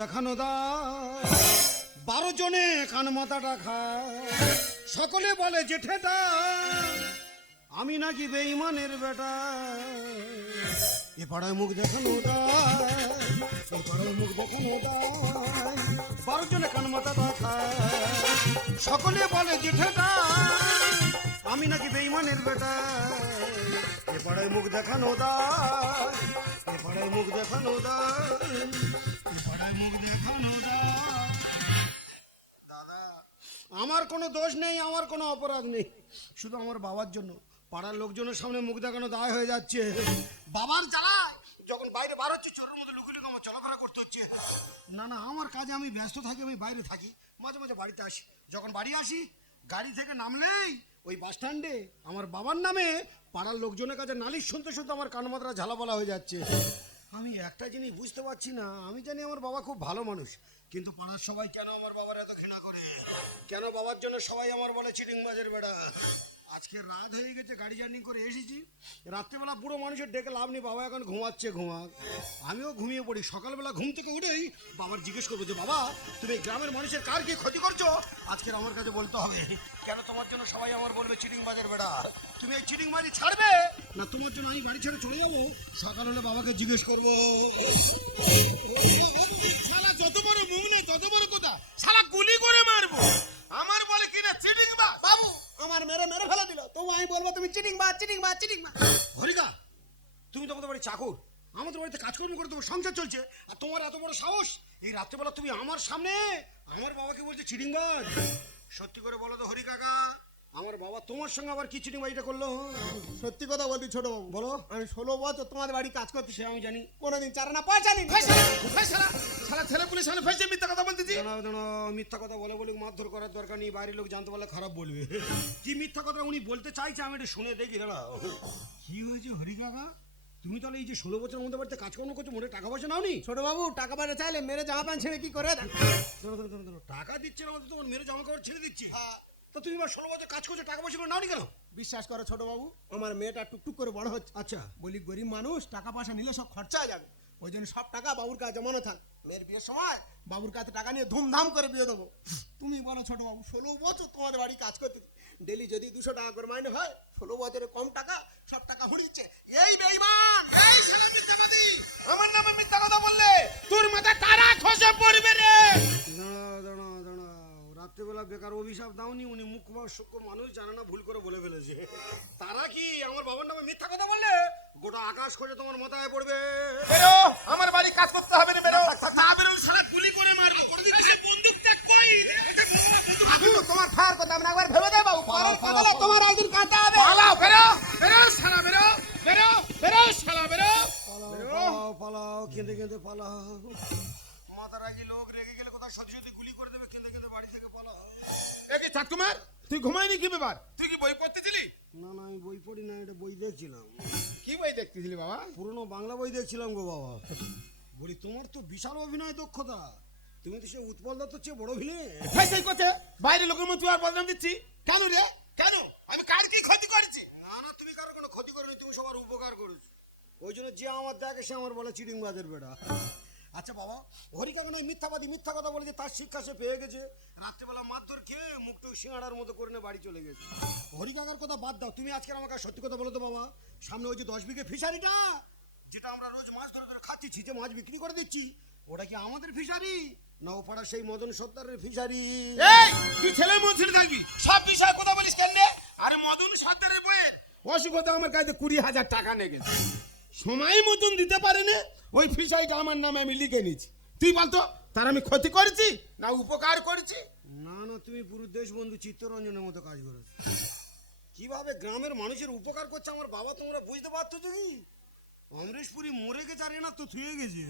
দেখানো দা বারো জনে কান মাথাটা খায়। সকলে বলে, জেঠেটা, আমি নাকি বেইমানের বেটা। এ পাড়ায় মুখ দেখানো মুখ দেখানো বারো জনে কান মাথাটা খায়। সকলে বলে, জেঠেটা, আমি নাকি বেইমানের বেটা। এ পাড়ায় মুখ দেখানো দা এ পাড়ায় মুখ দেখানো দা আমার কোনো দোষ নেই, আমার কোনো অপরাধ নেই। শুধু আমার বাবার জন্য। পাড়ার লোকজনের সামনে মুখ দেখানো দায় হয়ে যাচ্ছে। বাবার জ্বালায়। যখন বাইরে বার হচ্ছে, চোরের মতো লুকিয়ে আমার চলাফেরা করতে হচ্ছে। না না, আমার কাজে আমি ব্যস্ত থাকি, আমি বাইরে থাকি। মাঝে মাঝে বাড়িতে আসি। যখন বাড়ি আসি, গাড়ি থেকে নামলেই ওই বাস স্ট্যান্ডে আমার বাবার নামে পাড়ার লোকজনের কাছে নালিশ শুনতে শুনতে আমার কানমাত্রা ঝালাপালা হয়ে যাচ্ছে। আমি একটা জিনিস বুঝতে পারছি না। আমি জানি আমার বাবা খুব ভালো মানুষ, কিন্তু পাড়ার সবাই কেন আমার বাবার এত ঘৃণা করে? কেন বাবার জন্য সবাই আমার বলে চিটিং বাজের বেড়া? আজকে রাত হয়ে গেছে গাড়ি জার্নি করে এসেছি রাত্রেবেলা বুড়ো মানুষের ডেকে লাভ নেই বাবা এখন ঘুমাচ্ছে ঘুমাক আমিও ঘুমিয়ে পড়ি সকালবেলা ঘুম থেকে উঠেই বাবার জিজ্ঞেস করব যে বাবা তুমি গ্রামের মানুষের কার কি ক্ষতি করছ আজকের আমার কাছে বলতে হবে কেন তোমার জন্য সবাই আমার বলবে চিটিং বাজের বেড়া তুমি এই চিটিং ছাড়বে না তোমার জন্য আমি বাড়ি ছেড়ে চলে যাব সকাল হলে বাবাকে জিজ্ঞেস করব শালা যত বড় মুখ নেই তত বড় কথা শালা গুলি করে মারবো আমার মেরে মেরে ফেলে দিল। তবু আমি বলব, তুমি চিটিং বা চিটিং বা চিটিং বা। হরিকা তুমি তো আমাদের বাড়ি চাকর। আমাদের বাড়িতে কাজকর্ম করে তোমার সংসার চলছে। আর তোমার এত বড় সাহস, এই রাত্রেবেলা তুমি আমার সামনে আমার বাবাকে বলছে চিটিংবাজ সত্যি করে বলো তো হরি কাকা আমার বাবা তোমার সঙ্গে আবার কি চিটিংবাজিটা করল? সত্যি কথা বলছি ছোট বাবু। বলো। আমি ষোলো বছর তোমাদের বাড়ি কাজ করতে সে আমি জানি। কোনোদিন চার না পয়সা নিই। শালা ছেলে পুলিশ সামনে ফেসে মিথ্যা কথা দাঁড়াও মিথ্যা কথা বলে বলে মারধর করার দরকার নেই বাইরের লোক জানতে পারলে খারাপ বলবে। কি মিথ্যা কথা উনি বলতে চাইছে আমি একটু শুনে দেখি দাঁড়াও কি হয়েছে হরি কাকা? তুমি তাহলে এই যে ষোলো বছরের মধ্যে বাড়িতে কাজকর্ম করছ মোটে টাকা পয়সা নাওনি? ছোট বাবু টাকা পয়সা চাইলে মেরে জামা প্যান্ট ছেড়ে কি করে। টাকা দিচ্ছে না আমাদের তোমার মেরে জামা কাপড় ছেড়ে দিচ্ছি। তো তুমি এবার ষোলো বছর কাজ করছ টাকা পয়সা করে নাওনি কেন? বিশ্বাস করো ছোট বাবু আমার মেয়েটা টুকটুক করে বড় হচ্ছে। আচ্ছা। বলি গরিব মানুষ টাকা পয়সা নিলে সব খরচা হয়ে যাবে। ওই জন্য সব টাকা বাবুর কাছে জমানো থাক। মেয়ের বিয়ের সময় বাবুর কাছে টাকা নিয়ে ধুমধাম করে বিয়ে দেবো। তুমি বলো ছোট বাবু ষোলো বছর তোমাদের বাড়ি কাজ করতে ডেলি যদি দুশো টাকা করে মাইনে হয় ষোলো বছরে কম টাকা সব টাকা হরিচ্ছে এই বেইমান এই আমার নামে মিথ্যা বেকার অভিশাপ দাওনি উনি মুখ সূক্ষ্ম মানুষ জানে না ভুল করে বলে ফেলেছে। তারা কি আমার বাবার নামে মিথ্যা কথা বললে? গোটা আকাশ খোঁজে তোমার মাথায় পড়বে। বেরো আমার বাড়ি কাজ করতে হবে না বেরো। না বেরো শালা গুলি করে মারবো। বন্দুকটা কই? তোমার খাওয়ার কথা আমরা একবার ভেবে পালাও, তোমার একদিন কাঁদতে হবে। পালাও বেরো বেরো শালা বেরো বেরো বেরো শালা বেরো। পালাও পালাও কেঁদে কেঁদে পালাও। মাথার আগে লোক রেগে গেলে কোথাও সত্যি সত্যি গুলি করে দেবে কেঁদে কেঁদে বাড়ি থেকে পালাও। একে চাটকুমার তুই ঘুমাইনি কি ব্যাপার? তুই কি বই পড়তেছিলি? না না আমি বই পড়ি না এটা বই দেখছিলাম। কি বই দেখতেছিলি বাবা? পুরনো বাংলা বই দেখছিলাম গো বাবা। বলি তোমার তো বিশাল অভিনয় দক্ষতা। তুমি তো সে উৎপল দত্তর চেয়ে বড় ভিলে ফেসাই করছে বাইরে লোকের মতো আর বদনাম দিচ্ছি কেন রে? কেন? আমি কার কি ক্ষতি করেছি? না না তুমি কারও কোনো ক্ষতি করো তুমি সবার উপকার করেছ। ওই জন্য যে আমার দেখে সে আমার বলে চিটিং বাজের বেটা। আচ্ছা বাবা হরি কাকা নাই মিথ্যাবাদী মিথ্যা কথা বলেছে তার শিক্ষা সে পেয়ে গেছে। রাত্রেবেলা মারধর খেয়ে মুখটা সিঙাড়ার মতো করে নিয়ে বাড়ি চলে গেছে। হরি কাকার কথা বাদ দাও তুমি আজকে আমাকে সত্যি কথা বলো তো বাবা। সামনে ওই যে দশ বিঘে ফিশারিটা যেটা আমরা রোজ মাছ ধরে ধরে খাচ্ছি ছিটে মাছ বিক্রি করে দিচ্ছি ওটা কি আমাদের ফিশারি? না ও পাড়ার সেই মদন সর্দারের ফিশারি। এই তুই ছেলে মন্ত্রী থাকবি? সব বিষয়ে কথা বলিস কেন আরে মদন সর্দারের বইয়ের। অসুখতা আমার কাছে কুড়ি হাজার টাকা নিয়ে গেছে সময় মতন দিতে পারে না। ওই ফিসাইটা আমার নামে আমি লিখে নিচ্ছি তুই বলতো, তার আমি ক্ষতি করেছি না উপকার করেছি? না না, তুমি পুরো দেশবন্ধু চিত্তরঞ্জনের মতো কাজ করেছ কীভাবে গ্রামের মানুষের উপকার করছে আমার বাবা, তোমরা বুঝতে পারতো যদি অমরেশপুরি মরে গেছে আর এনা তো থুয়ে গেছে।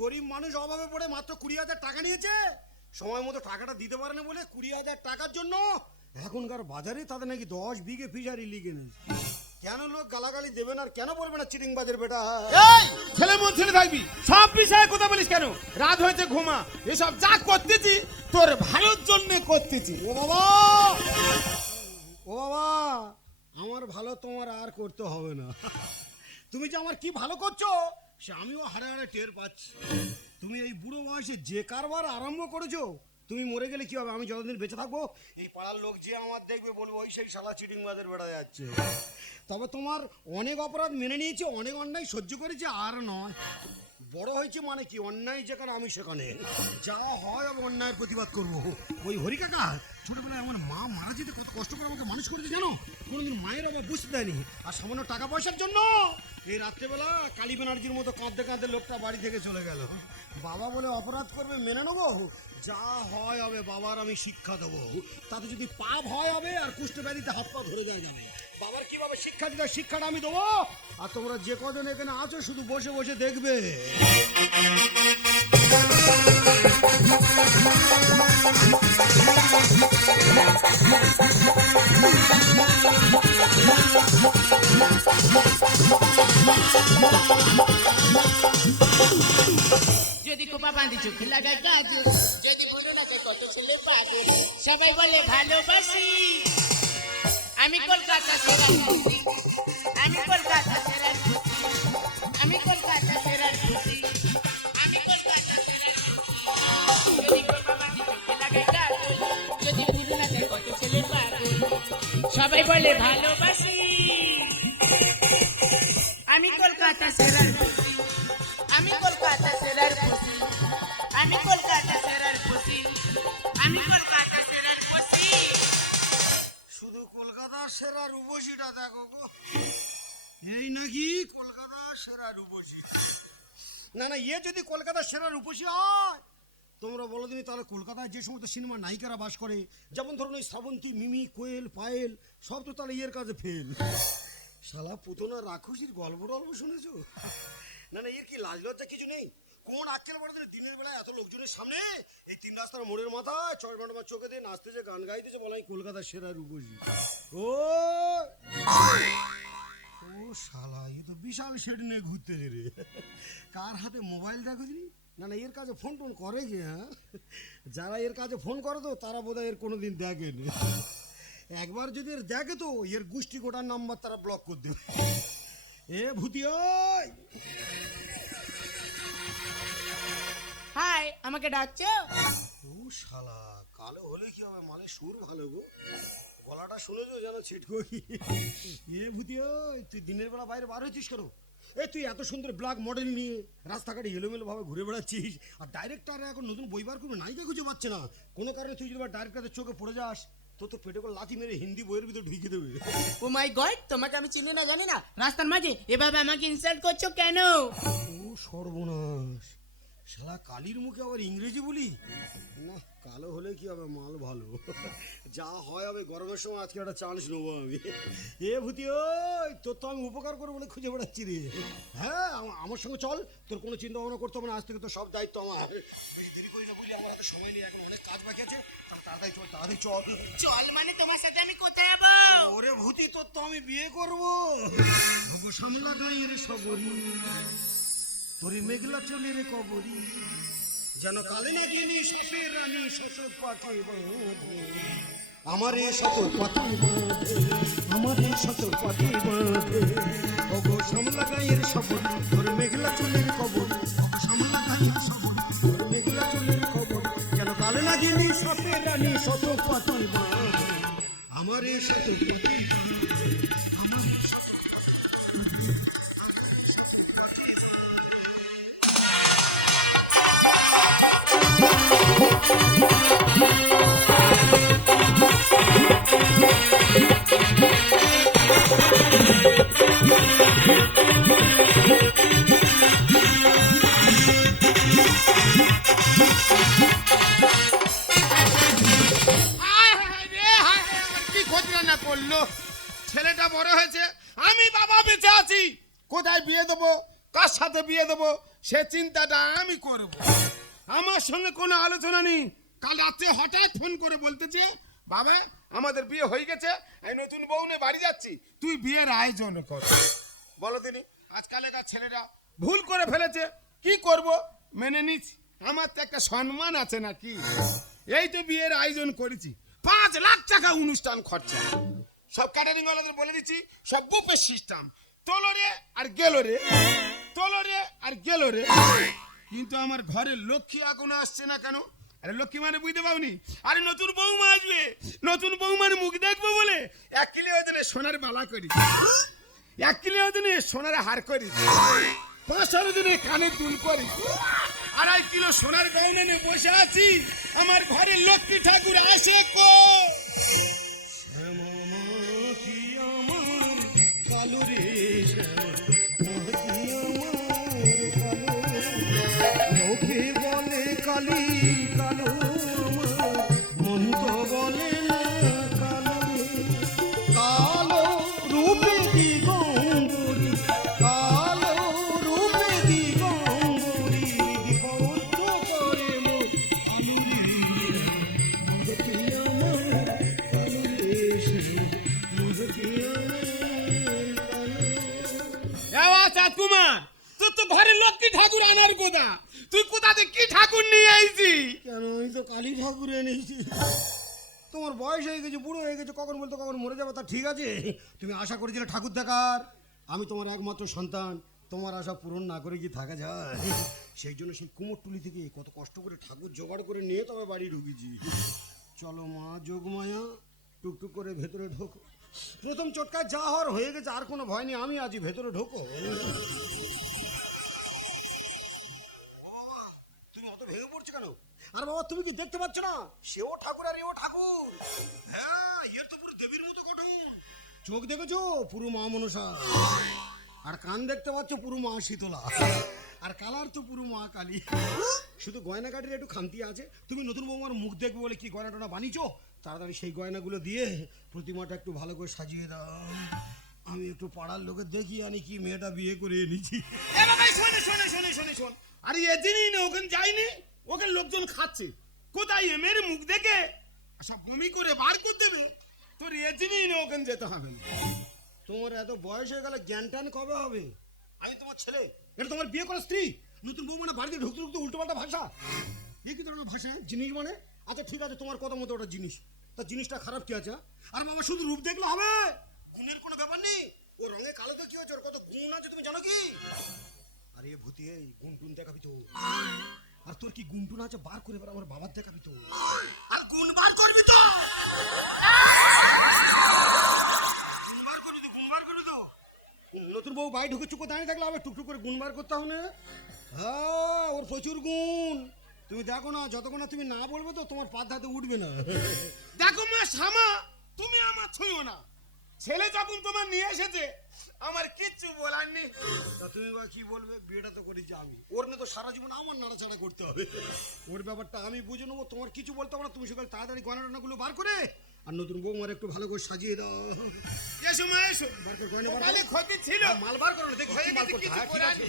গরিব মানুষ অভাবে পড়ে মাত্র কুড়ি হাজার টাকা নিয়েছে। সময় মতো টাকাটা দিতে পারে না বলে কুড়ি হাজার টাকার জন্য এখনকার বাজারে তাদের নাকি দশ বিঘে ফিশারি লিখে নিয়েছে। কেন লোক গালাগালি দেবেন আর কেন বলবে না চিটিংবাজের বেটা? এই ছেলে মন্ত্রী থাকবি। সব বিষয়ে কথা বলিস কেন? রাত হয়েছে ঘুমা। এসব যা করতেছি তোর ভালোর জন্য করতেছি। ও বাবা! ও বাবা! আমার ভালো তোমার আর করতে হবে না। তুমি যে আমার কি ভালো করছ সে আমিও হারে হারে টের পাচ্ছি। তুমি এই বুড়ো বয়সে যে কারবার আরম্ভ করেছ তুমি মরে গেলে কি হবে? আমি যতদিন বেঁচে থাকব এই পাড়ার লোক যে আমার দেখবে বলব ওই সেই শালা চিটিং বাজার বেড়া যাচ্ছে। তবে তোমার অনেক অপরাধ মেনে নিয়েছে অনেক অন্যায় সহ্য করেছে আর নয়। বড় হয়েছে মানে কি? অন্যায় যেখানে আমি সেখানে। যা হয় আমি অন্যায়ের প্রতিবাদ করব। ওই হরি কাকা ছোটবেলায় আমার মা মারা যেতে কত কষ্ট করে আমাকে মানুষ করেছে জানো? কোনোদিন মায়ের আবার বুঝতে দেয়নি। আর সামান্য টাকা পয়সার জন্য এই রাত্রেবেলা কালী ব্যানার্জির মতো কাঁদতে কাঁদতে লোকটা বাড়ি থেকে চলে গেল। বাবা বলে, অপরাধ করবে, মেনে নেব? যা হয় হবে, বাবার আমি শিক্ষা দেবো। তাতে যদি পাপ হয় হবে, আর কুষ্ঠ ব্যাধিতে হাত পা ধরে দেওয়া যাবে। বাবার কীভাবে শিক্ষা দিতে শিক্ষাটা আমি দেবো? আর তোমরা যে কজন এখানে আছো, শুধু বসে বসে দেখবে। যদি কোপা বাঁধি চোখে লাগায় কাজে, যদি বলো না যে কত ছেলে পাগে সবাই বলে ভালোবাসি। আমি কলকাতা আমি কলকাতা সবাই বলে ভালোবাসি। আমি কলকাতা সেরার খুশি আমি কলকাতা সেরার আমি কলকাতা সেরার খুশি আমি কলকাতা সেরার খুশি শুধু কলকাতার সেরা রূপসীটা দেখো গো। এই নাকি কলকাতার সেরা রূপসী না না ইয়ে যদি কলকাতার সেরা রূপসী হয় তোমরা বলো দিনি তাহলে কলকাতায় যে সমস্ত সিনেমা নায়িকারা বাস করে, যেমন ধরুন ওই শ্রাবন্তী, মিমি, কোয়েল, পায়েল, সব তো তাহলে ইয়ের কাছে ফেল শালা পুতনা রাক্ষসীর গল্প টল্প শুনেছো? না না, এর কি লাজ লজ্জা কিছু নেই? কোন আক্কেল বড় দিনের বেলায় এত লোকজনের সামনে এই তিন রাস্তার মোড়ের মাথায় চশ মাটামার চোখে দিয়ে নাচতেছে গান গাইতেছে বলাই কলকাতার সেরা রূপসী। ও! ও শালা, এ তো বিশাল শেড নিয়ে ঘুরতেছে রে। কার হাতে মোবাইল দেখো দিনি না না এর কাছে ফোন টোন করে কি হ্যাঁ? যারা এর কাছে ফোন করে তো তারা বোধহয় এর কোনোদিন দেখেনি। একবার যদি এর দেখে তো এর গোষ্ঠী গোটার নাম্বার তারা ব্লক করে দেবে। এ ভূতি হাই আমাকে ডাকছো? ও শালা কালো হলে কি হবে? মানে সুর ভালো গো। গলাটা শুনেছো যেন ছিটকো কি এ ভূতি তুই দিনের বেলা বাইরে বার হয়েছিস কেন? এ তুই এত সুন্দর ব্ল্যাক মডেল নিয়ে রাস্তাঘাটে এলোমেলো ভাবে ঘুরে বেড়াচ্ছিস আর ডাইরেক্টর এখন নতুন বই বার করবে নায়িকা খুঁজে পাচ্ছে না। কোনো কারণে তুই যদি ডাইরেক্টরের চোখে পড়ে যাস তো তো পেটে করে লাথি মেরে হিন্দি বইয়ের ভিতর ঢুকে দেবে। ও মাই গড তোমাকে আমি চিনি না জানি না। রাস্তার মাঝে এভাবে আমাকে ইনসাল্ট করছ কেন? ও সর্বনাশ। শালা কালির মুখে আবার ইংরেজি বলি? না। কালো হলে কি হবে? মাল ভালো। যা হয় হবে গরমের সময় আজকে একটা চান্স নেব আমি। এ ভূতি ওই তোর তো আমি উপকার করব বলে খুঁজে বেড়াচ্ছি রে। হ্যাঁ আমার সঙ্গে চল তোর কোনো চিন্তা ভাবনা করতে হবে না আজ থেকে তো সব দায়িত্ব আমার। বেশি দেরি করি না বুঝলি আমার হাতে সময় নেই এখন অনেক কাজ বাকি আছে। তাড়াতাড়ি চল তাড়াতাড়ি চল। চল মানে তোমার সাথে আমি কোথায় যাব? ওরে ভূতি তোর তো আমি বিয়ে করব। ভগো সামলা গাঁয়ের সবরি তোরে মেঘলা চলে রে কবরি। যেন কালে না গিনি সাপের রানী শশক পাখি আমার এ শত পাখি আমার এ শত পাখি বাঁধে। ভগো সামলা গাঁয়ের তোর মেঘলা চুলের ভগো সামলা গাঁয়ের মেঘলা চুলের কবরি। যেন কালে না গিনি সাপের রানী পাখি বাঁধে। আমার এ শত পাখি করল? ছেলেটা বড় হয়েছে, আমি বাবা বেঁচে আছি। কোথায় বিয়ে দেবো? কার সাথে বিয়ে দেবো? সে চিন্তাটা আমি করব। আমার সঙ্গে কোনো আলোচনা নেই। কাল রাত্রে হঠাৎ ফোন করে বলতেছি, বাবে, আমাদের বিয়ে হয়ে গেছে আমি নতুন বউ নিয়ে বাড়ি যাচ্ছি, তুই বিয়ের আয়োজন কর। বলো তিনি আজকালকার ছেলেরা ভুল করে ফেলেছে। কি করব? মেনে নিচ্ছি। আমার তো একটা সম্মান আছে নাকি? এই তো বিয়ের আয়োজন করেছি। পাঁচ লাখ টাকা অনুষ্ঠান খরচা। সব ক্যাটারিং ওয়ালাদের বলে দিচ্ছি, সব বুফের সিস্টেম তোলো রে আর গেলো রে। তোলো রে আর গেলো রে। কিন্তু আমার ঘরে লক্ষ্মী এখনও আসছে না কেন? আরে লক্ষ্মী মানে বুঝতে পাওনি আরে নতুন বৌমা আসবে। নতুন বৌমার মুখ দেখব বলে এক কিলো ওজনে সোনার বালা করি। এক কিলো ওজনে সোনার হার করি। পাঁচশো দিনে কানে দুল করি। আড়াই কিলো সোনার গয়না নিয়ে বসে আছি। আমার ঘরে লক্ষ্মী ঠাকুর আসে কো তোমার তোর তো ঘরে লক্ষ্মী ঠাকুর আনার কোথা? তুই কোথাতে কি ঠাকুর নিয়ে আইছি? কেন? আমি তো কালী ঠাকুর এনেছি। তোমার বয়স হয়ে গেছে, বুড়ো হয়ে গেছে, কখন বলতো কখন মরে যাবে, তা ঠিক আছে। তুমি আশা করেছিলে ঠাকুর দেখার। আমি তোমার একমাত্র সন্তান। তোমার আশা পূরণ না করে কি থাকা যায়? সেই জন্য সেই কুমোরটুলি থেকে কত কষ্ট করে ঠাকুর জোগাড় করে নিয়ে তবে বাড়ি ঢুকেছি। চলো মা যোগমায়া, টুকটুক করে ভেতরে ঢোকো। প্রথম চটকায় যা হওয়ার হয়ে গেছে, আর কোনো ভয় নেই, আমি আছি ভেতরে ঢোকো তুমি অত ভেঙে পড়ছো কেন? আর বাবা, তুমি কি দেখতে পাচ্ছ না? সেও ঠাকুর আর এও ঠাকুর। হ্যাঁ এর তো পুরো দেবীর মতো গঠন। চোখ দেখেছ? পুরো মা মনসা আর কান দেখতে পাচ্ছ পুরো মা শীতলা। আর কালার তো পুরো মা কালী শুধু গয়নাঘাটের একটু খামতি আছে। তুমি নতুন বৌমার মুখ দেখবে বলে কি গয়না টনা বানিয়েছো? তাড়াতাড়ি সেই গয়নাগুলো দিয়ে প্রতিমাটা একটু ভালো করে সাজিয়ে দাও। আমি একটু পাড়ার লোকের দেখি আনি কি মেয়েটা বিয়ে করে এনেছি। শোনে শোনে শোনে শোনে শোন। আরে এদিনই না ওখানে যাইনি ওখানে লোকজন খাচ্ছে। কোথায় এমের মুখ দেখে? সব বমি করে বার করে দেবে তোর এদিনই না ওখানে যেতে হবে। না তোমার এত বয়স হয়ে গেলে জ্ঞান ট্যান কবে হবে? আমি তোমার ছেলে, এটা তোমার বিয়ে করা স্ত্রী। নতুন বউ মানে বাড়িতে ঢুকতে ঢুকতে উল্টো পাল্টা ভাষা। এ কি ধরনের ভাষা জিনিস মানে? আচ্ছা ঠিক আছে, তোমার কথা মতো ওটা জিনিস। তা জিনিসটা খারাপ কি আছে আর বাবা, শুধু রূপ দেখলে হবে? গুণের কোনো ব্যাপার নেই। ও রঙে কালোতে কি হচ্ছে ওর কত গুণ আছে, তুমি জানো কি? আরে ভূতি, এই গুণ টুন দেখাবি তো। আর তোর কি গুণ টুন আছে? বার করে এবার আমার বাবার দেখাবি তো। আর তো তো? গুণ বার করবি তো? নতুন বউ বাড়ি ঢুকে চুপো দাঁড়িয়ে থাকলে হবে টুকটুক করে গুণ বার করতে হবে না? হ্যাঁ ওর প্রচুর গুণ। তুমি দেখো না, যতক্ষণ না তুমি না বলবে তো তোমার পা ধাতে উঠবে না। দেখো মা শামা তুমি আমার ছুঁয়ো না। ছেলে যখন তোমার নিয়ে এসেছে, আমার কিচ্ছু বলার নেই। তা তুমি বা কি বলবে? বিয়েটা তো করেছি আমি। ওর নিয়ে তো সারা জীবন আমার নাড়াচাড়া করতে হবে। ওর ব্যাপারটা আমি বুঝে নেব। তোমার কিছু বলতে হবে না। তুমি সকাল তাড়াতাড়ি গয়না টয়নাগুলো বার করে আর নতুন বউ আমার একটু ভালো করে সাজিয়ে দাও। এসো মা এসো। বার করে গয়না বার ক্ষতি ছিল। মাল বার করো দেখি কি মাল করতে হয়, ঠিক আছে।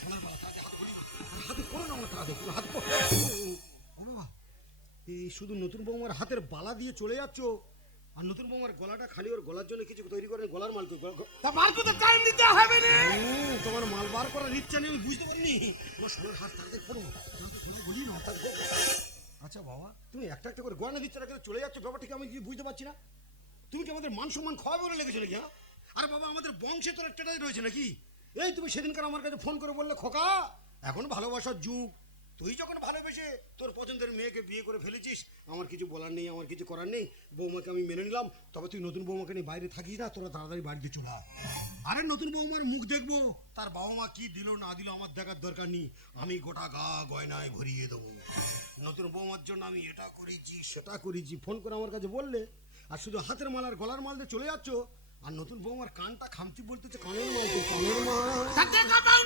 সোনার হাতে করি। করো না আমার হাতে করো। এই শুধু নতুন বৌমার হাতের বালা দিয়ে চলে যাচ্ছ? আর নতুন বৌমার গলাটা খালি ওর গলার জন্য কিছু তৈরি করে গলার মাল তো করতে টাইম দিতে হবে না। তোমার মাল বার করার ইচ্ছা নেই বুঝতে পারিনি। আমার সোনার হাত তাড়াতাড়ি করো। বলি না তার আচ্ছা বাবা, তুমি একটা একটা করে গয়না দিচ্ছ না চলে যাচ্ছ ঠিক আমি কি বুঝতে পারছি না? তুমি কি আমাদের মান সম্মান খাওয়া বলে লেগেছো নাকি হ্যাঁ? আরে বাবা, আমাদের বংশে তোর একটা রয়েছে নাকি? এই তুমি সেদিনকার আমার কাছে ফোন করে বললে, খোকা, এখন ভালোবাসার যুগ। তুই যখন ভালোবেসে তোর পছন্দের মেয়েকে বিয়ে করে ফেলেছিস, আমার কিছু বলার নেই, আমার কিছু করার নেই, বৌমাকে আমি মেনে নিলাম, তবে তুই নতুন বৌমাকে নিয়ে বাইরে থাকিস না, তোরা তাড়াতাড়ি বাড়িতে চলে। আরে নতুন বৌমার মুখ দেখব, তার বাবা মা কি দিল না দিল আমার দেখার দরকার নেই, আমি গোটা গা গয়নায় ভরিয়ে দেবো নতুন বৌমার জন্য আমি এটা করেছি, সেটা করেছি, ফোন করে আমার কাছে বললে, আর শুধু হাতের মাল আর গলার মাল দিয়ে চলে যাচ্ছ, আর নতুন বৌমার কানটা খামতি বলতেছে কানের মাল কানের মাল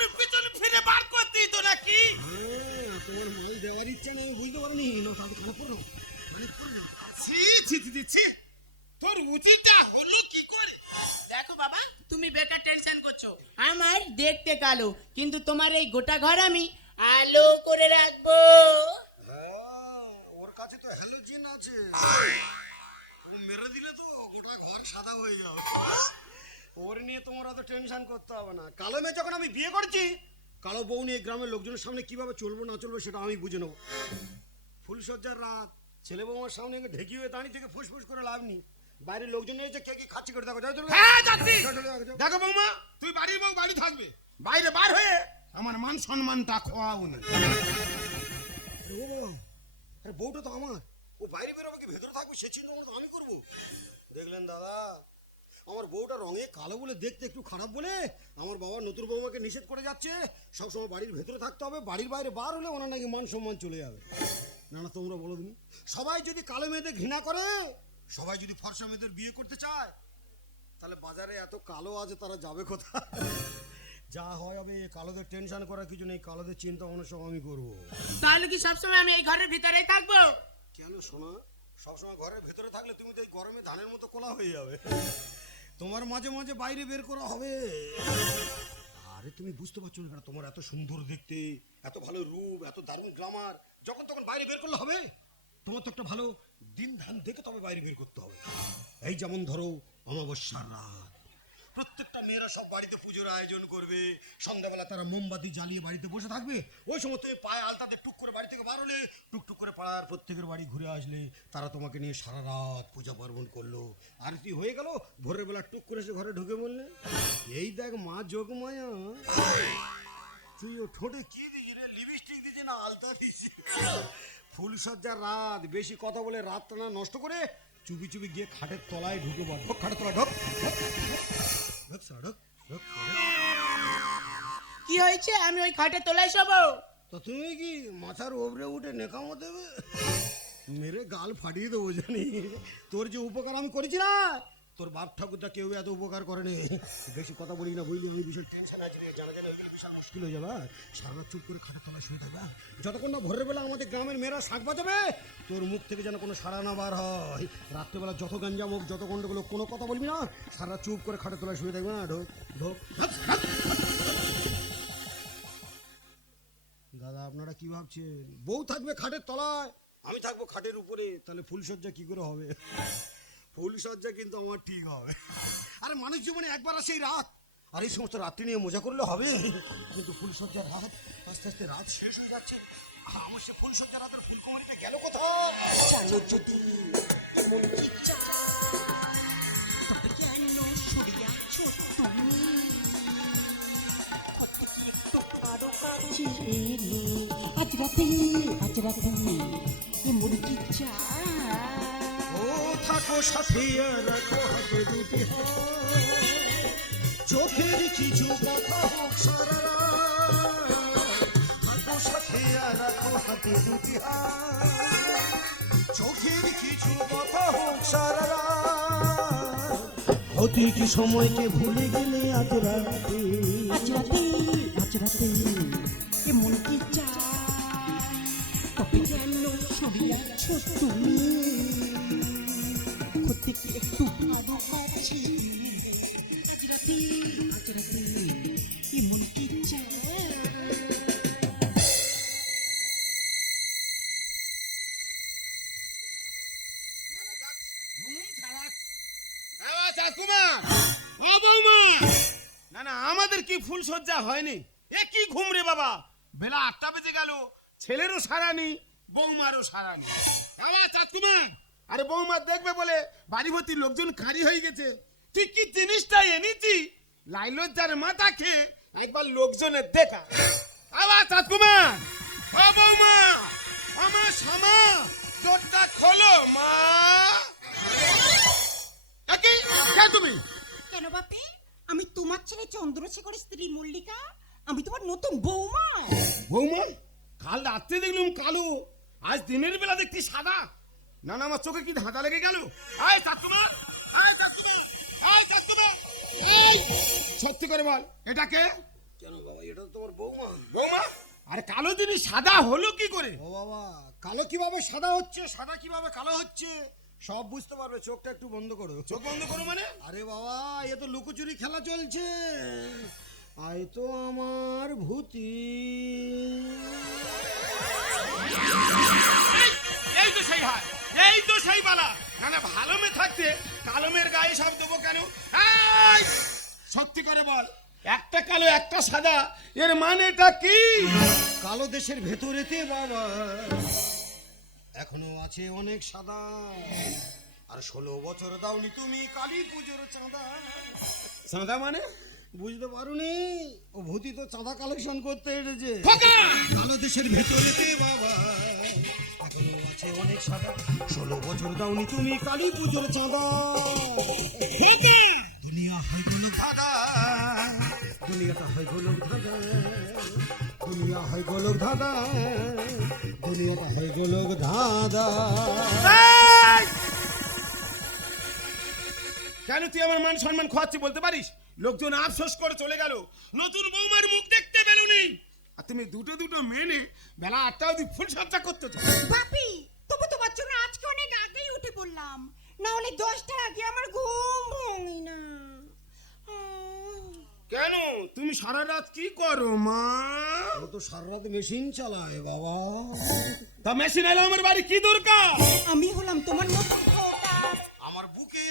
ফিরে বার করতেই তো নাকি? হ্যাঁ, তোমার মাল দেওয়ার ইচ্ছা নেই বুঝতে পারিনি। না তাদের কানে পড়ো কানে পড়ো না। ছি ছি ছি ছি, ছি। তোর উচিতটা হলো কি করে? দেখো বাবা তুমি বেকার টেনশন করছ। আমার দেখতে কালো কিন্তু তোমার এই গোটা ঘর আমি আলো করে রাখব। হ্যাঁ ওর কাছে তো হ্যালোজিন আছে। ও মেরে দিলে তো গোটা ঘর সাদা হয়ে যাবে। ওর নিয়ে তোমার অত টেনশন করতে হবে না। কালো মেয়ে যখন আমি বিয়ে করছি কালো বউ নিয়ে গ্রামের লোকজনের সামনে কীভাবে চলবো না চলবো সেটা আমি বুঝে নেব। ফুলসজ্জার রাত ছেলে বৌমার সামনে ঢেকি হয়ে দাঁড়িয়ে থেকে ফুসফুস করে লাভ নেই। বাইরের লোকজন এসে কে কি খাচ্ছি করে দেখো হ্যাঁ। দেখো বৌমা তুই বাড়ির বউ বাড়ি থাকবে। বাইরে বার হয়ে আমার মান সম্মানটা খোয়াও নেই আরে বউটা তো আমার। ও বাইরে বেরোবে কি ভেতরে থাকবে সে চিন্তা আমি করব। দেখলেন দাদা আমার বউটা রঙে কালো বলে দেখতে একটু খারাপ বলে? আমার বাবা নতুন বৌমাকে নিষেধ করে যাচ্ছে। সবসময় বাড়ির ভেতরে থাকতে হবে বাড়ির বাইরে বার হলে ওনার নাকি মান সম্মান চলে যাবে। না না তোমরা বলো তুমি। সবাই যদি কালো মেয়েদের ঘৃণা করে সবাই যদি ফর্সা মেয়েদের বিয়ে করতে চায় তাহলে বাজারে এত কালো আছে তারা যাবে কোথায়? যা হয় হবে কালোদের টেনশন করার কিছু নেই কালোদের চিন্তা ভাবনা সব আমি করব। তাহলে কি সবসময় আমি এই ঘরের ভিতরেই থাকব? কেন শোনা সবসময় ঘরের ভেতরে থাকলে তুমি তো এই গরমে ধানের মতো কোলা হয়ে যাবে। তোমার মাঝে মাঝে বাইরে বের করা হবে। আরে তুমি বুঝতে পারছ না তোমার এত সুন্দর দেখতে, এত ভালো রূপ, এত দারুণ গ্রামার যখন তখন বাইরে বের করলে হবে? তোমার তো একটা ভালো দিন ধান দেখে তবে বাইরে বের করতে হবে। এই যেমন ধরো, অমাবস্যার রাত। প্রত্যেকটা মেয়েরা সব বাড়িতে পুজোর আয়োজন করবে। সন্ধ্যাবেলা তারা মোমবাতি জ্বালিয়ে বাড়িতে বসে থাকবে। ওই সময় তুমি পায়ে আলতাতে টুক করে বাড়ি থেকে বার হলে টুকটুক করে পাড়ার প্রত্যেকের বাড়ি ঘুরে আসলে তারা তোমাকে নিয়ে সারা রাত পূজা পার্বণ করল। আর কি হয়ে গেল? ভোরের বেলা টুক করে সে ঘরে ঢুকে বললে, এই দেখ মা যোগমায়া, তুই ও ঠোঁটে কি দিছি রে? লিপস্টিক দিছি না আলতা দিছি? ফুলসজ্জার রাত, বেশি কথা বলে রাতটা না নষ্ট করে চুপি চুপি গিয়ে খাটের তলায় ঢুকে বল ঢোক খাটের তলায় ঢোক। ঢোক, ঢোক ঢোক। কি হয়েছে? আমি ওই খাটের তলায় শোবো। তো তুমি কি মাথার ওপরে উঠে নেকামো দেবে? মেরে গাল ফাটিয়ে দেবো জানি। তোর যে উপকার আমি করেছি না তোর বাপ ঠাকুরটা কেউ এত উপকার করেনি। বেশি কথা বলি না বুঝলি? আমি ভীষণ টেনশন আছে জানা জানা। বিশাল মুশকিল হয়ে যাবে হ্যাঁ? সারা চুপ করে খাটা তলায় শুয়ে থাকবে হ্যাঁ? যতক্ষণ না ভোরের বেলা আমাদের গ্রামের মেয়েরা শাক বাজাবে, তোর মুখ থেকে যেন কোনো সাড়া না বার হয় রাত্রেবেলা যত গাঞ্জাম হোক যত গন্ডগোল কোনো কথা বলবি না সারা চুপ করে খাটা তলায় শুয়ে থাকবে না ঢোক ঢোক, হাত। দাদা, আপনারা কি ভাবছেন বউ থাকবে খাটের তলায়, আমি থাকব খাটের উপরে তাহলে ফুলসজ্জা কি করে হবে ফুলসজ্জা কিন্তু আমার ঠিক হবে আরে, মানুষ জীবনে একবার আসে এই রাত আর এই সমস্ত রাত্রি নিয়ে মজা করলে হবে? কিন্তু ফুলসজ্জার রাত আস্তে আস্তে রাত শেষ হয়ে যাচ্ছে। আমার সে ফুলসজ্জা রাতের ফুলকুমারিতে গেল কোথাও জানো যদি এমন কি আজ রাতে আজ রাতে এমন কি চায়? ও থাকো সাথে আর রাখো হাতে দুটি। চোখের কিছু কথা সাথে কিছু কথা হোক রাত। অতীত সময়কে ভুলে গেলে আজ রাতে। আজ রাতে আজ রাতে এমন কি চায়? তবে কেন সরিয়াছ তুমি? কত কি একটু আরও কাছে না আমাদের কি ফুল হয়নি এ কি ঘুম রে বাবা? বেলা আটটা বেজে গেল ছেলেরও সারা নেই বৌমারও সারা নেই বাবা চাঁদকুমার দেখবে বলে বাড়ি ভর্তি লোকজন কারি হয়ে গেছে তুই কি জিনিসটা এনেছি। লাইলজ্জার মাথা খেয়ে একবার লোকজনের দেখা। আবার চাঁদকুমার ও বৌমা আমার সামা দরজা খোলো মা। একই কে তুমি? কেন বাপি? আমি তোমার ছেলে চন্দ্রশেখরের স্ত্রী মল্লিকা। আমি তোমার নতুন বৌমা। বৌমা কাল রাত্রে দেখলাম কালো আজ দিনের বেলা দেখছি সাদা। না না আমার চোখে কি ধাঁধা লেগে গেল? আয় চাকুমা চাকুমা চাকুমা সত্যি করে বল এটা কে? কেন বাবা এটা তো তোমার বৌমা। বৌমা? আরে কালো জিনিস সাদা হলো কি করে? ও বাবা কালো কীভাবে সাদা হচ্ছে? সাদা কীভাবে কালো হচ্ছে? সব বুঝতে পারবে চোখটা একটু বন্ধ করো। চোখ বন্ধ করো মানে? আরে বাবা এ তো লুকোচুরি খেলা চলছে। আয় তো আমার ভূতি। এই, তো সেই হাল এই তো সেই বালা। না না ভালো মেয়ে থাকতে কালো মেয়ের গায়ে সব দেবো কেন? সত্যি করে বল একটা কালো একটা সাদা এর মানেটা কি? কালো দেশের ভেতরেতে বাবা এখনও আছে অনেক সাদা। আর ষোলো বছর দাওনি তুমি কালী পুজোর চাঁদা। চাঁদা মানে? বুঝতে পারুনি? ও ভূতি তো চাঁদা কালেকশন করতে এসেছে। কালো দেশের ভেতরেতে বাবা। এখনও আছে অনেক সাদা। ষোলো বছর দাওনি তুমি কালী পুজোর চাঁদা। দুনিয়া হয় গোলক ধাঁধা। দুনিয়াটা হয় গোলক ধাঁধা। দুনিয়া হয় গোলক ধাঁধা। দুনিয়াটা হয় গোলক ধাঁধা। কেন তুই আমার মান সম্মান খোয়াচ্ছি বলতে পারিস? লোকজন আফসোস করে চলে গেল। নতুন বৌমার মুখ দেখতে পেলুনি। আর তুমি দুটো দুটো মেনে বেলা আটটা অবধি ফুল সজ্জা করতে বাপি তবু তোমার জন্য আজকে অনেক আগেই উঠে পড়লাম। না হলে দশটার আগে আমার ঘুম ভাঙে না। কেন? তুমি সারা রাত কি করো মা? ও তো সারা রাত মেশিন চালায় বাবা। তা মেশিন এলো আমার বাড়ি কি দরকার? আমি হলাম তোমার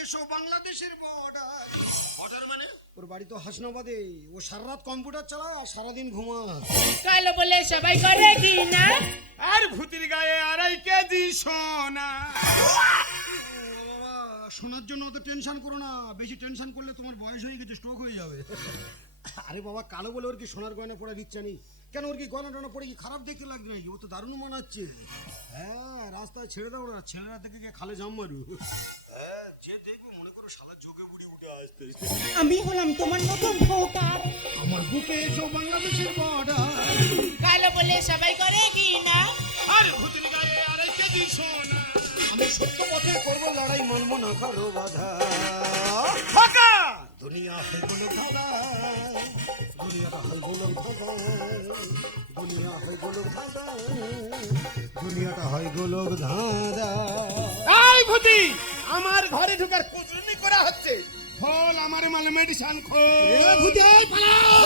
এসো বাংলাদেশের বর্ডার অর্ডার মানে? ওর বাড়ি তো হাসনাবাদে। ও সারা রাত কম্পিউটার চালায় আর সারাদিন ঘুমায়। কালো বলে সবাই করে কি না? আর ভূতির গায়ে আড়াই কেজি সোনা। বাবা শোনার জন্য অত টেনশন করো না। বেশি টেনশন করলে তোমার বয়স হয়ে গেছে স্ট্রোক হয়ে যাবে। আরে বাবা কালো বলে ওর কি সোনার গয়না পড়ার ইচ্ছা নেই? কেন ওর কি গয়না টয়না পড়ে কি খারাপ দেখতে লাগবে? নাকি ও তো দারুণ মানাচ্ছে। হ্যাঁ রাস্তায় ছেড়ে দাও না ছেলেরা থেকে গিয়ে খালে জাম মারু হ্যাঁ যে দেখবে মনে করো শালা যোগে বুড়ে উঠে আসতে। আমি হলাম তোমার নতুন ফোকাস আমার বুকে এসো বাংলাদেশের বর্ডার কালো বলে সবাই করে কি না? আর ভূতির গায়ে আড়াই কেজি সোনা আমি সত্য পথে করব লড়াই মানবো না কারও বাধা। ফাঁকা! দুনিয়া দুনিয়াটা গোলক ধাঁধা দুনিয়া দুনিয়াটা গোলক ধাঁধা এই ভূতি আমার ঘরে ঢুকার কুজরুনি করা হচ্ছে। ফল আমার মালে মেডিসিন খো ভূতি এই পালাও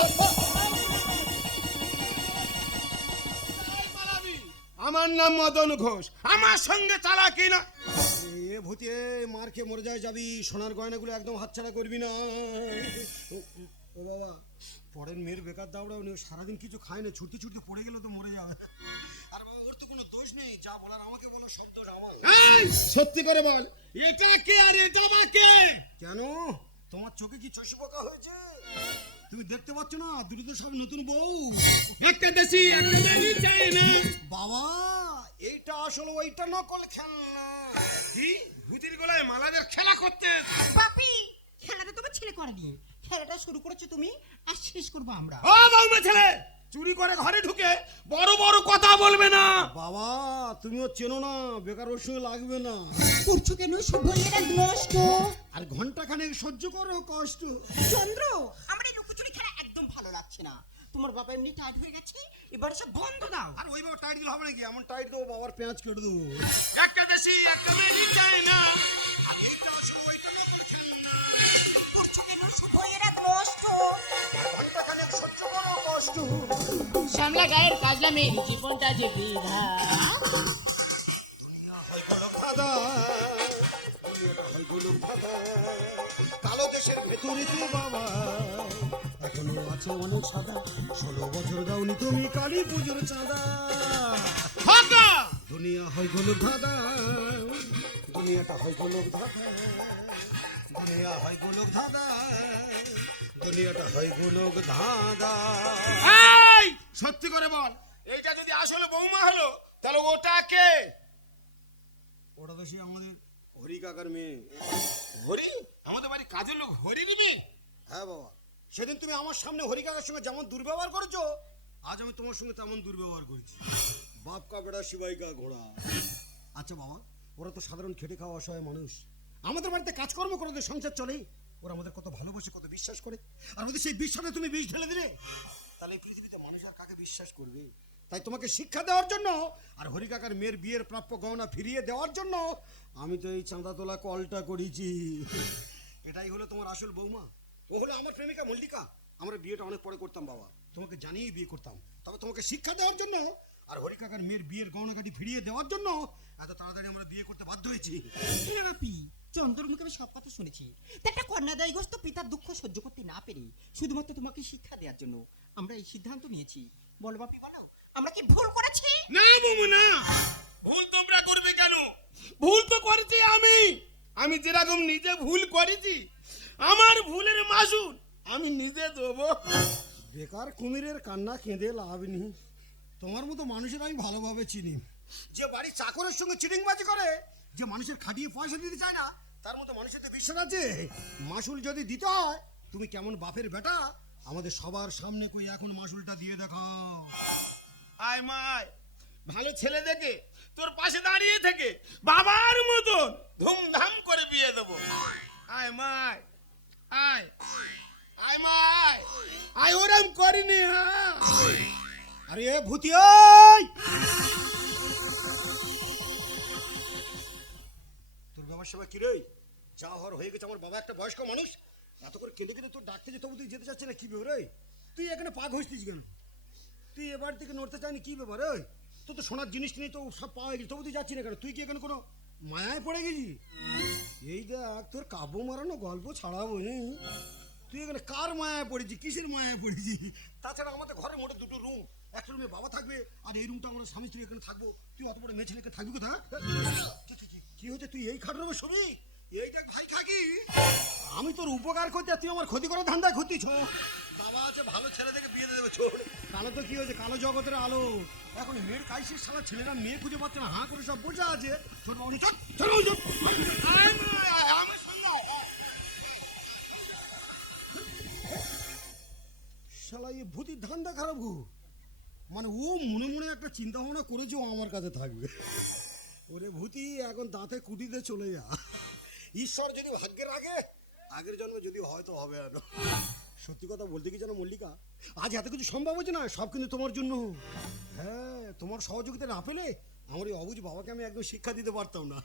আমার নাম মদন ঘোষ। আমার সঙ্গে চালাকি না এ মার খেয়ে মরে যায় যাবি সোনার গয়নাগুলো একদম হাতছাড়া করবি না। ও বাবা পরের মেয়ের বেকার দাওড়াও উনি সারাদিন কিছু খায় না ছুটি ছুটি পড়ে গেলে তো মরে যাবে আর বাবা ওর তো কোনো দোষ নেই যা বলার আমাকে বলো শব্দ আমার। সত্যি করে বল এটা কে আর এটা বা কে? কেন? তোমার চোখে কি চষি পোকা হয়েছে? তুমি দেখতে পাচ্ছ না দুটো তো সব নতুন বউ। একটা দেশি একটা জানি চাই না। বাবা এইটা আসলে ওইটা নকল খেলনা। কি? ভূতির গলায় মালাদের খেলা করতে? বাপি খেলাটা তোমার ছেলে করেনি খেলাটা শুরু করেছ তুমি আর শেষ করব আমরা। ও বাউমা ছেলে চুরি করে ঘরে ঢুকে বড় বড় কথা বলবে না। বাবা তুমিও চেনো না বেকার ওর সঙ্গে লাগবে না। করছ কেন? শুভ নষ্ট। আর ঘণ্টা খানেক সহ্য করো কষ্ট। চন্দ্র আমার এই লুকোচুরি খেলা একদম ভালো লাগছে না তোমার বাবা এমনি টাইট হয়ে গেছে এবার সব বন্ধ দাও। আর ওই বাবা টাইট দিলে হবে নাকি? এমন টাইট দেবো বাবার পেঁয়াজ কেটে দেবো। একটা দেশি একটা চাই না। আর এইটা আসলে ওইটা নকল খেলনা করছ কেন শুভ এরা নষ্ট। ঘণ্টা খানেক সহ্য করো কষ্ট। সামলা গায়ের কাজলা মেয়ে জীবনটা যে বিধা কালো দেশের ভেতরে তো বাবা। আছে অনেক সাদা ষোলো বছর দাওনি তুমি কালী পুজোর চাঁদা। দুনিয়া হয় গোলক ধাঁধা দুনিয়াটা হয় গোলক ধাঁধা। দুনিয়া হয় গোলক ধাঁধা দুনিয়াটা হয় গোলক ধাঁধা। সত্যি করে বল। এইটা যদি আসলে বৌমা হলো তাহলে ওটা কে? ওটা তো সে আমাদের হরি কাকার মেয়ে। হরি? আমাদের বাড়ি কাজের লোক হরি নিবি হ্যাঁ বাবা। সেদিন তুমি আমার সামনে হরি কাকার সঙ্গে যেমন দুর্ব্যবহার করেছ, আজ আমি তোমার সঙ্গে তেমন দুর্ব্যবহার করেছি। বাপ কা বেড়া, সিবাই কা ঘোড়া। আচ্ছা বাবা, ওরা তো সাধারণ খেটে খাওয়া অসহায় মানুষ। আমাদের বাড়িতে কাজকর্ম করে ওদের সংসার চলে। ওরা আমাদের কত ভালোবাসে, কত বিশ্বাস করে। আর ওদের সেই বিশ্বাসে তুমি বিষ ঢেলে দিলে, তাহলে এই পৃথিবীতে মানুষ আর কাকে বিশ্বাস করবে? তাই তোমাকে শিক্ষা দেওয়ার জন্য আর হরি কাকার মেয়ের বিয়ের প্রাপ্য গহনা ফিরিয়ে দেওয়ার জন্য আমি তো এই চাঁদা তোলা কলটা করেছি। এটাই হলো তোমার আসল বৌমা। ও হলো আমার প্রেমিকা মল্লিকা। আমরা বিয়েটা অনেক পরে করতাম বাবা। তোমাকে জানিয়ে বিয়ে করতাম। তবে তোমাকে শিক্ষা দেওয়ার জন্য আর হরি কাকার মেয়ের বিয়ের গহনাকাটি ফিরিয়ে দেওয়ার জন্য এত তাড়াতাড়ি আমরা বিয়ে করতে বাধ্য হয়েছি। চন্দ্রর আমি সব কথা শুনেছি। তা একটা কন্যাদায়গ্রস্ত পিতার দুঃখ সহ্য করতে না পেরে শুধুমাত্র তোমাকে শিক্ষা দেওয়ার জন্য আমরা এই সিদ্ধান্ত নিয়েছি। বলো বাপি বলো আমরা কি ভুল করেছি? না বৌমা না। ভুল তোমরা করবে কেন? ভুল তো করেছি আমি। আমি যেরকম নিজে ভুল করেছি আমার ভুলের মাসুল আমি নিজে দেবো। বেকার কুমিরের কান্না কেঁদে লাভ নেই। তোমার মতো মানুষের আমি ভালোভাবে চিনি। যে বাড়ির চাকরের সঙ্গে চিটিংবাজি করে যে মানুষের খাটিয়ে পয়সা দিতে চায় না তার মতো মানুষের তো বিশ্বাস আছে। মাসুল যদি দিতে হয় তুমি কেমন বাপের বেটা? আমাদের সবার সামনে কই এখন মাসুলটা দিয়ে দেখাও। আয় মায় ভালো ছেলে দেখে তোর পাশে দাঁড়িয়ে থেকে বাবার মতন ধুমধাম করে বিয়ে দেবো। আয় মায় আয়। আয় মায় আয়। ওরম করিনি হ্যাঁ। আরে ভূতি ওই। তোর বাবার সবাই কি রে? যা হওয়ার হয়ে গেছে আমার বাবা একটা বয়স্ক মানুষ। এত করে কেঁদে কেঁদে তোর ডাকতে যে তবু তুই যেতে চাচ্ছি না কি ব্যাপার তুই এখানে পা ঘষতিস কেন? তুই এবার থেকে নড়তে চাইনি কি ব্যাপার রে? তোর তো সোনার জিনিস নিয়ে তো সব পাওয়া গেছে তবু তুই যাচ্ছি না কেন? তুই কি এখানে কোনো মায়ায় পড়ে গেছি এই দেখ, তোর কাব্য মারানো গল্প ছাড়াবো। তুই এখানে কার মায়া পড়েছি কিসের মায়া পড়েছি তাছাড়া আমাদের ঘরের মোটে দুটো রুম একটা রুমে বাবা থাকবে, আর এই রুমটা আমরা স্বামী স্ত্রী এখানে থাকব। তুই অত বড় মেয়ে ছেলেকে থাকবি কোথা কি- কি- হচ্ছে? তুই এই খাট রুমে শুবি এই দেখ ভাই খাকি? আমি তোর উপকার করতে তুই আমার ক্ষতি করে ধান্দায় ক্ষতি ছ। বাবা আছে ভালো ছেলে দেখে বিয়ে দেবে ছোট কালো তো কি হয়েছে? কালো জগতের আলো। এখন মেয়ের কাইসের সালা ছেলেরা মেয়ে খুঁজে পাচ্ছে না হাঁ করে সব বসে আছে। ছোট বাবু চল আমার সঙ্গে। শালা এই ভূতির ধান্দা খারাপ গো। মানে ও মনে মনে একটা চিন্তা ভাবনা করেছে ও আমার কাছে থাকবে। ওরে ভূতি এখন দাঁতে কুটিতে চলে যা। ঈশ্বর যদি ভাগ্যে রাখে আগের জন্মে যদি হয় তো হবে আর সত্যি কথা বলতে কি জানো মল্লিকা? আজ এত কিছু সম্ভব হচ্ছে না সব কিন্তু তোমার জন্য। হ্যাঁ তোমার সহযোগিতা না পেলে আমার এই অবুজ বাবাকে আমি একদম শিক্ষা দিতে পারতাম না।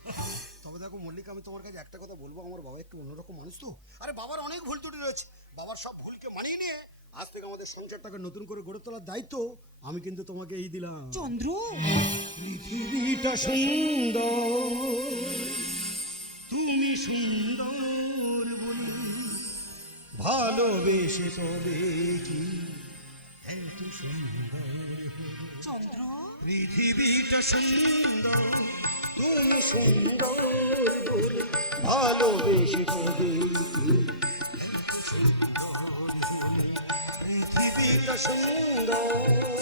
তবে দেখো মল্লিকা আমি তোমার কাছে একটা কথা বলব আমার বাবা একটু অন্যরকম মানুষ তো। আরে বাবার অনেক ভুল ত্রুটি রয়েছে বাবার সব ভুলকে মানিয়ে নিয়ে আজ থেকে আমাদের সংসারটাকে নতুন করে গড়ে তোলার দায়িত্ব আমি কিন্তু তোমাকে এই দিলাম। চন্দ্র! পৃথিবীটা সুন্দর। তুমি সুন্দর বলি ভালোবেসে তবে কি এত সুন্দর চন্দ্র? পৃথিবীটা সুন্দর তুমি সুন্দর বলে ভালোবেসে তবে কি এত সুন্দর পৃথিবীটা সুন্দর।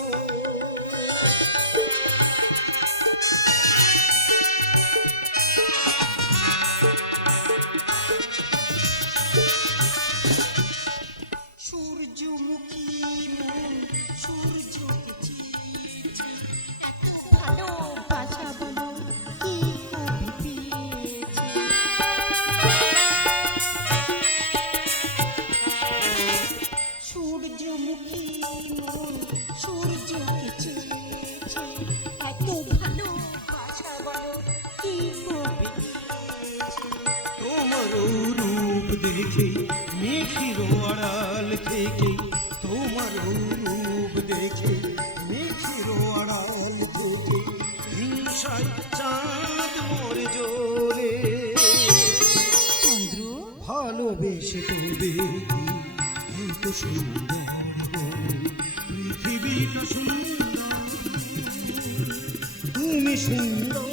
কবি রূপ দেখে মেঘির আড়াল থেকে তোমার রূপ দেখে মেঘির আড়াল থেকে হিংসায় চাঁদ মরে জোরে। চন্দ্র? ভালোবেসে তবে এত সুন্দর পৃথিবীটা সুন্দর। তুমি সুন্দর